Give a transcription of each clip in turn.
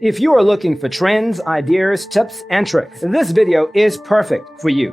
If you are looking for trends, ideas, tips, and tricks, this video is perfect for you.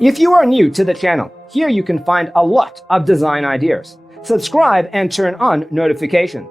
If you are new to the channel, here you can find a lot of design ideas. Subscribe and turn on notifications.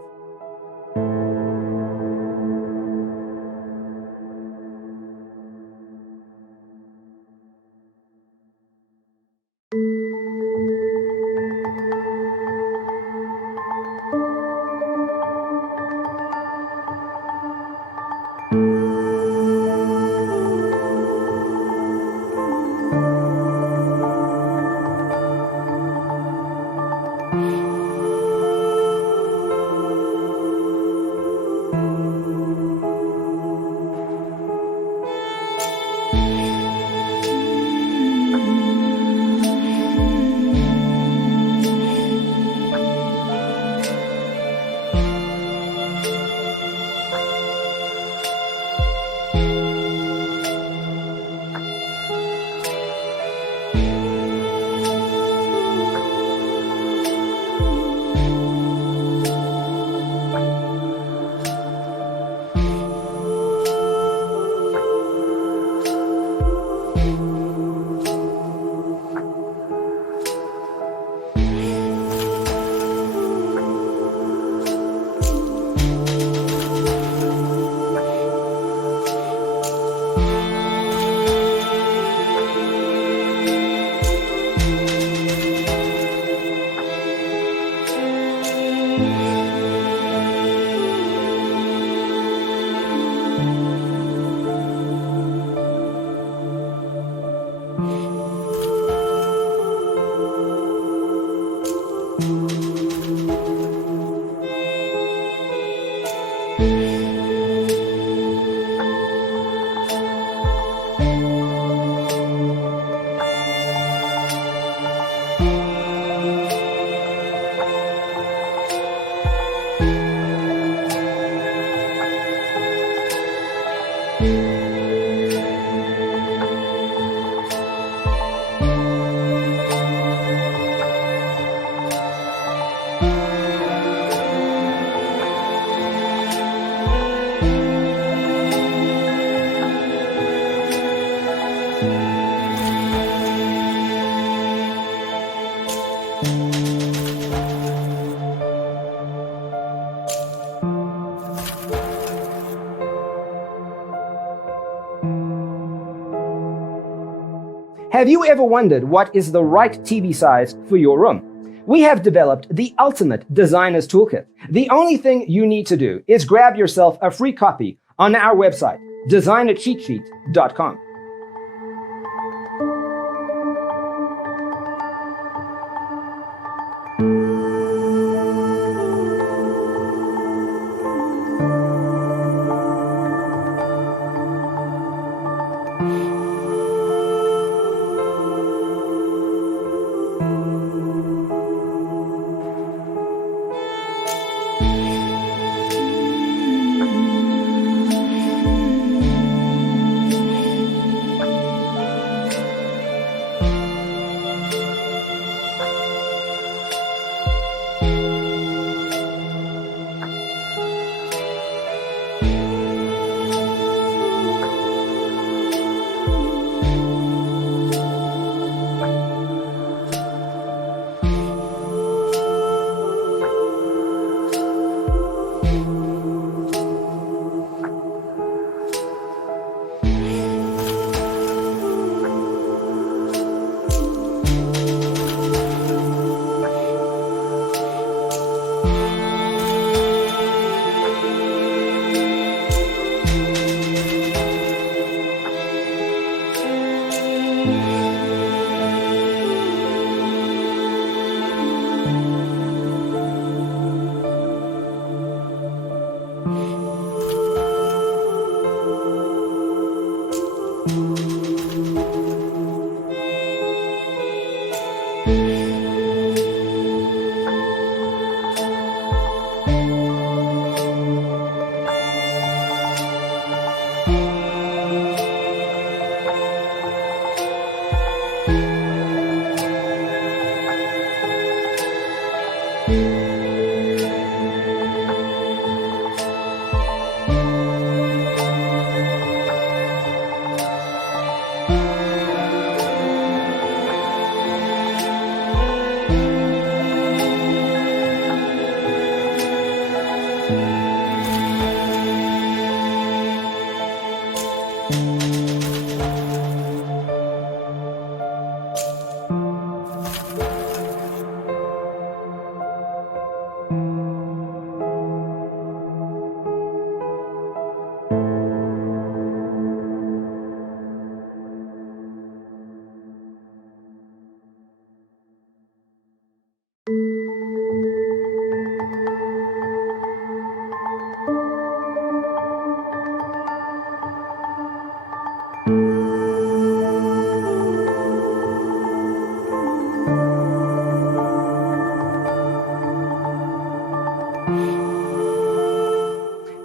Have you ever wondered what is the right TV size for your room? We have developed the ultimate designer's toolkit. The only thing you need to do is grab yourself a free copy on our website, designercheatsheet.com.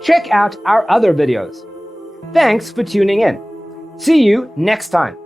Check out our other videos. Thanks for tuning in. See you next time.